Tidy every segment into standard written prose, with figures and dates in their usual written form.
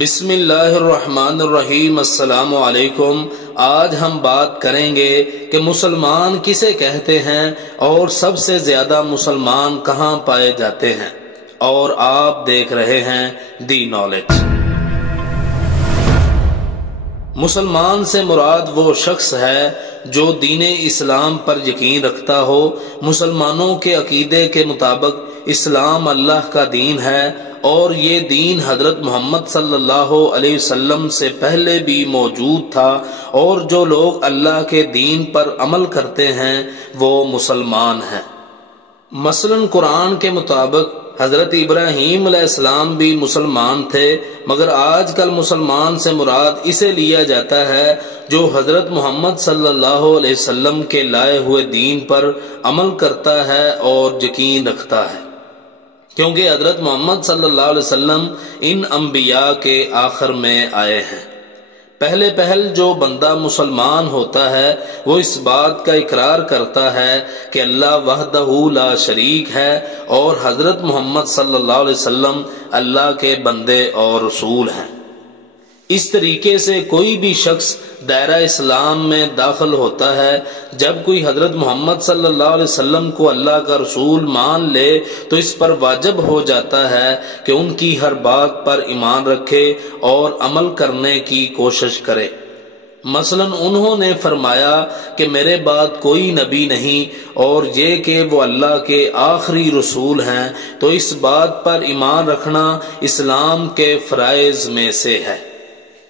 بسم اللہ الرحمن الرحیم۔ السلام علیکم۔ آج ہم بات کریں گے کہ مسلمان کسے کہتے ہیں اور سب سے زیادہ مسلمان کہاں پائے جاتے ہیں، اور آپ دیکھ رہے ہیں دی نالج۔ مسلمان سے مراد وہ شخص ہے جو دین اسلام پر یقین رکھتا ہو۔ مسلمانوں کے عقیدے کے مطابق اسلام اللہ کا دین ہے، اور یہ دین حضرت محمد صلی اللہ علیہ وسلم سے پہلے بھی موجود تھا، اور جو لوگ اللہ کے دین پر عمل کرتے ہیں وہ مسلمان ہیں۔ مثلا قرآن کے مطابق حضرت ابراہیم علیہ السلام بھی مسلمان تھے، مگر آج کل مسلمان سے مراد اسے لیا جاتا ہے جو حضرت محمد صلی اللہ علیہ وسلم کے لائے ہوئے دین پر عمل کرتا ہے اور یقین رکھتا ہے، کیونکہ حضرت محمد صلی اللہ علیہ وسلم ان انبیاء کے آخر میں آئے ہیں۔ پہل جو بندہ مسلمان ہوتا ہے وہ اس بات کا اقرار کرتا ہے کہ اللہ وحدہ لا شریک ہے، اور حضرت محمد صلی اللہ علیہ وسلم اللہ کے بندے اور رسول ہیں۔ اس طریقے سے کوئی بھی شخص دائرہ اسلام میں داخل ہوتا ہے۔ جب کوئی حضرت محمد صلی اللہ علیہ وسلم کو اللہ کا رسول مان لے تو اس پر واجب ہو جاتا ہے کہ ان کی ہر بات پر ایمان رکھے اور عمل کرنے کی کوشش کرے۔ مثلا انہوں نے فرمایا کہ میرے بعد کوئی نبی نہیں، اور یہ کہ وہ اللہ کے آخری رسول ہیں، تو اس بات پر ایمان رکھنا اسلام کے فرائض میں سے ہے۔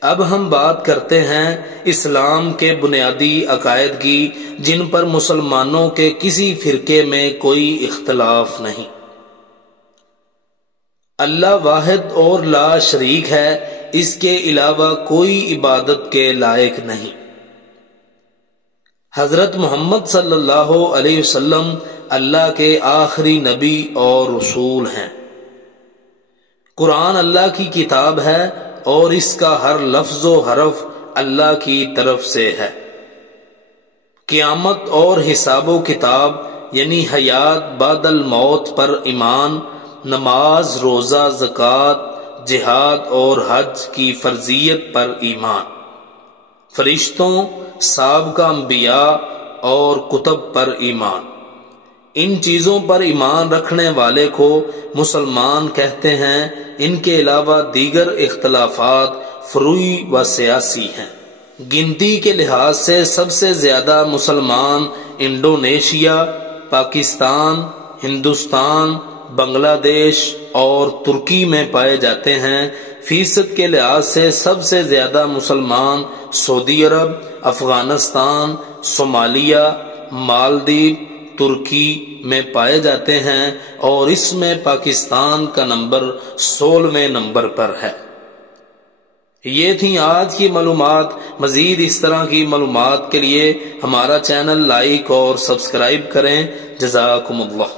اب ہم بات کرتے ہیں اسلام کے بنیادی عقائد کی، جن پر مسلمانوں کے کسی فرقے میں کوئی اختلاف نہیں۔ اللہ واحد اور لا شریک ہے، اس کے علاوہ کوئی عبادت کے لائق نہیں۔ حضرت محمد صلی اللہ علیہ وسلم اللہ کے آخری نبی اور رسول ہیں۔ قرآن اللہ کی کتاب ہے، اور اس کا ہر لفظ و حرف اللہ کی طرف سے ہے۔ قیامت اور حساب و کتاب یعنی حیات بعد الموت پر ایمان، نماز، روزہ، زکوٰۃ، جہاد اور حج کی فرضیت پر ایمان، فرشتوں، سابقہ انبیاء اور کتب پر ایمان۔ ان چیزوں پر ایمان رکھنے والے کو مسلمان کہتے ہیں۔ ان کے علاوہ دیگر اختلافات فروعی و سیاسی ہیں۔ گنتی کے لحاظ سے سب سے زیادہ مسلمان انڈونیشیا، پاکستان، ہندوستان، بنگلہ دیش اور ترکی میں پائے جاتے ہیں۔ فیصد کے لحاظ سے سب سے زیادہ مسلمان سعودی عرب، افغانستان، صومالیہ، مالدیپ، ترکی میں پائے جاتے ہیں، اور اس میں پاکستان کا نمبر 16ویں نمبر پر ہے۔ یہ تھیں آج کی معلومات۔ مزید اس طرح کی معلومات کے لیے ہمارا چینل لائک اور سبسکرائب کریں۔ جزاکم اللہ۔